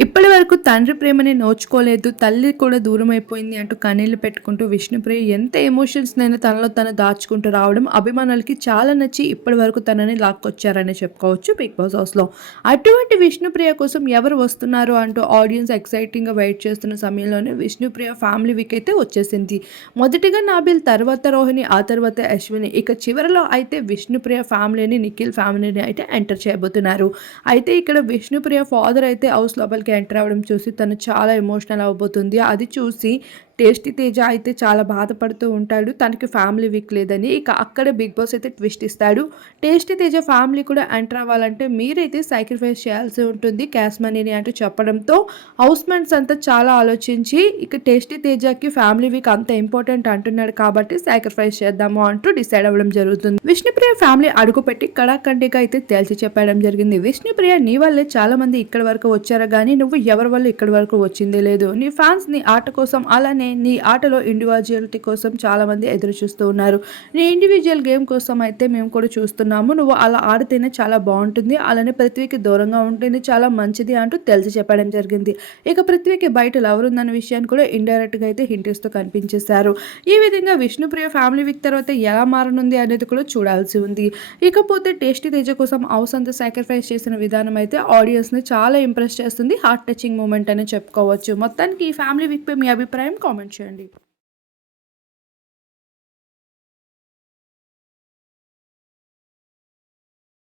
ఇప్పటి వరకు తండ్రి ప్రేమని నోచుకోలేదు తల్లి కూడా దూరం అయిపోయింది అంటూ కన్నీళ్ళు పెట్టుకుంటూ విష్ణుప్రియ ఎంత ఎమోషన్స్ నైనా తనలో తను దాచుకుంటూ రావడం అభిమానులకి చాలా నచ్చి ఇప్పటి వరకు తనని లాక్కొచ్చారని చెప్పుకోవచ్చు బిగ్ బాస్ హౌస్లో అటువంటి విష్ణుప్రియ కోసం ఎవరు వస్తున్నారు అంటూ ఆడియన్స్ ఎక్సైటింగ్గా వెయిట్ చేస్తున్న సమయంలోనే విష్ణుప్రియ ఫ్యామిలీ వీక్ అయితే వచ్చేసింది. మొదటిగా నాబిల్ తర్వాత రోహిణి ఆ తర్వాత అశ్విని. ఇక చివరిలో అయితే విష్ణుప్రియ ఫ్యామిలీని నిఖిల్ ఫ్యామిలీని అయితే ఎంటర్ చేయబోతున్నారు. అయితే ఇక్కడ విష్ణుప్రియ ఫాదర్ అయితే హౌస్ లోపలికి ఎంటర్ అవ్వడం చూసి తను చాలా ఎమోషనల్ అవ్వబోతుంది. అది చూసి టేస్టీ తేజ అయితే చాలా బాధపడుతూ ఉంటాడు. తనకి ఫ్యామిలీ వీక్ లేదని ఇక అక్కడ బిగ్ బాస్ అయితే ట్విస్ట్ ఇస్తాడు. టేస్టీ తేజ ఫ్యామిలీ కూడా ఎంటర్ అవ్వాలంటే మీరైతే సాక్రిఫైస్ చేయాల్సి ఉంటుంది క్యాష్ మనీని అంటూ చెప్పడంతో. హౌస్ మెంట్స్ అంతా చాలా ఆలోచించి ఇక టేస్టీ తేజకి ఫ్యామిలీ వీక్ అంత ఇంపార్టెంట్ అంటున్నాడు కాబట్టి సాక్రిఫైస్ చేద్దాము అంటూ డిసైడ్ అవ్వడం జరుగుతుంది. విష్ణుప్రియ ఫ్యామిలీ అడుగుపెట్టి కడాఖండిగా అయితే తేల్చి చెప్పడం జరిగింది. విష్ణుప్రియ నీ వల్లే చాలా మంది ఇక్కడ వరకు వచ్చారు కానీ నువ్వు ఎవరి వల్ల ఇక్కడ వరకు వచ్చిందే లేదు. నీ ఫ్యాన్స్ నీ ఆట కోసం అలానే నీ ఆటలో ఇండివిజువాలిటీ కోసం చాలామంది ఎదురు చూస్తూ ఉన్నారు. నీ ఇండివిజువల్ గేమ్ కోసం అయితే మేము కూడా చూస్తున్నాము. నువ్వు అలా ఆడితేనే చాలా బాగుంటుంది. అలానే పృథ్వీకి దూరంగా ఉంటుంది చాలా మంచిది అంటూ తెలిసి చెప్పడం జరిగింది. ఇక పృథ్వీకి బయట లవర్ ఉందన్న విషయాన్ని కూడా ఇండైరెక్ట్గా అయితే హింట్ ఇస్తూ కనిపించేశారు. ఈ విధంగా విష్ణుప్రియ ఫ్యామిలీ వీక్ తర్వాత ఎలా మారనుంది అనేది కూడా చూడాల్సి ఉంది. ఇకపోతే టేస్టీ తేజ కోసం హౌస్ అంతా సాక్రిఫైస్ చేసిన విధానం అయితే ఆడియన్స్ని చాలా ఇంప్రెస్ చేస్తుంది. హార్ట్ టచింగ్ మూమెంట్ అని చెప్పుకోవచ్చు. మొత్తానికి ఈ ఫ్యామిలీ వీక్ పై మీ అభిప్రాయం కామెంట్ కామెంట్ చేయండి.